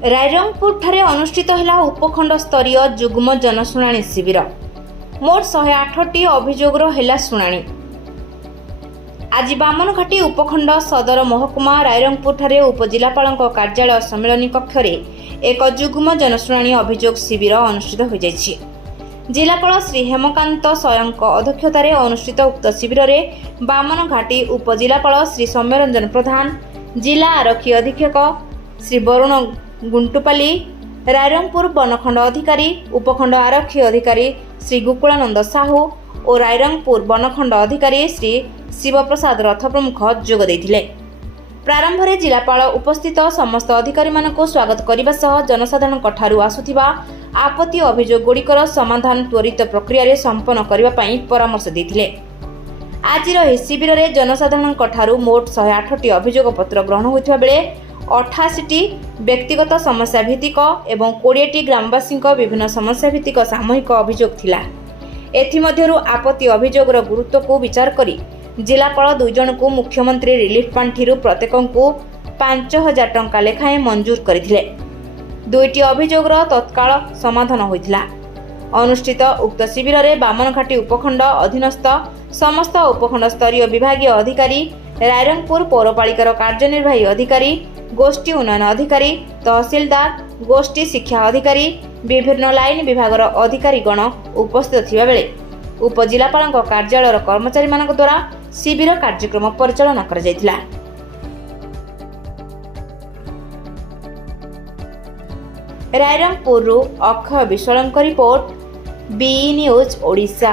रायरंगपुर ठारे अनुष्ठित है उपखंड स्तरीय जुग्म जनशुणाणी शिविर। मोट 108टी अभियोगर है शुणाणी। आज बामनघाटी उपखंड सदर महकुमा रायरंगपुर ठारे उपजिलापाल कार्यालय सम्मेलन कक्ष एक जुग्म जनशुणाणी अभियोग शिविर अनुष्ठित हो जाइछि। जिलापाल श्री हेमकांत स्वयं अध्यक्षतार अनुष्ठित उक्त शिविर में बामनघाटी उपजिलापाल श्री सौम्यरंजन प्रधान, जिला आरक्षी अधीक्षक श्री वरुण गुंटुपाली, रायरंगपुर बनखंड अधिकारी उपखंड आरक्षी अधिकारी श्री गोकुलानंद साहू और रायरंगपुर बनखंड अधिकारी श्री शिवप्रसाद रथ प्रमुख जोग देथिले। प्रारंभ में जिलापाल उपस्थित समस्त अधिकारी मानक स्वागत करने सह जनसाधारण ठारू आसुथिबा आपत्ति अभियोग गुड़िकर समाधान त्वरित प्रक्रिया संपन्न करने परामर्श देथिले। आज शिविर में जनसाधारण ठारू मोट 108टी अभियोग पत्र ग्रहण होता बेले 88टी व्यक्तिगत समस्या भित्तिक एवं 20टी ग्रामवासी विभिन्न समस्या भित्तिक सामूहिक अभियोग थिला। एथिमध्यरु आपत्ति अभियोगर गुरुत्व को विचार करी जिलापाल 2 जन को मुख्यमंत्री रिलीफ पांठिरु प्रत्येक को 5000 टंका लेखाएं मंजूर करथिले। 2टी अभियोगर तत्काल समाधान होइथिला। अनुष्ठित उक्त शिविर में बामनघाटी उपखंड अधीनस्थ समस्त उपखंड स्तरीय विभागीय अधिकारी, रायरंगपुर पौरपालिकार कार्यनिर्वाही अधिकारी, गोष्ठी उन्नयन अधिकारी, तहसीलदार, गोष्ठी शिक्षा अधिकारी, विभिन्न लाइन विभागर अधिकारीगण उपस्थित थिबा बेले उपजिलापाल कार्यालय कर्मचारी मानक द्वारा शिविर कार्यक्रम परिचालन कर जायतिला। Rairangpur Akshay Biswal report, B news Odisha.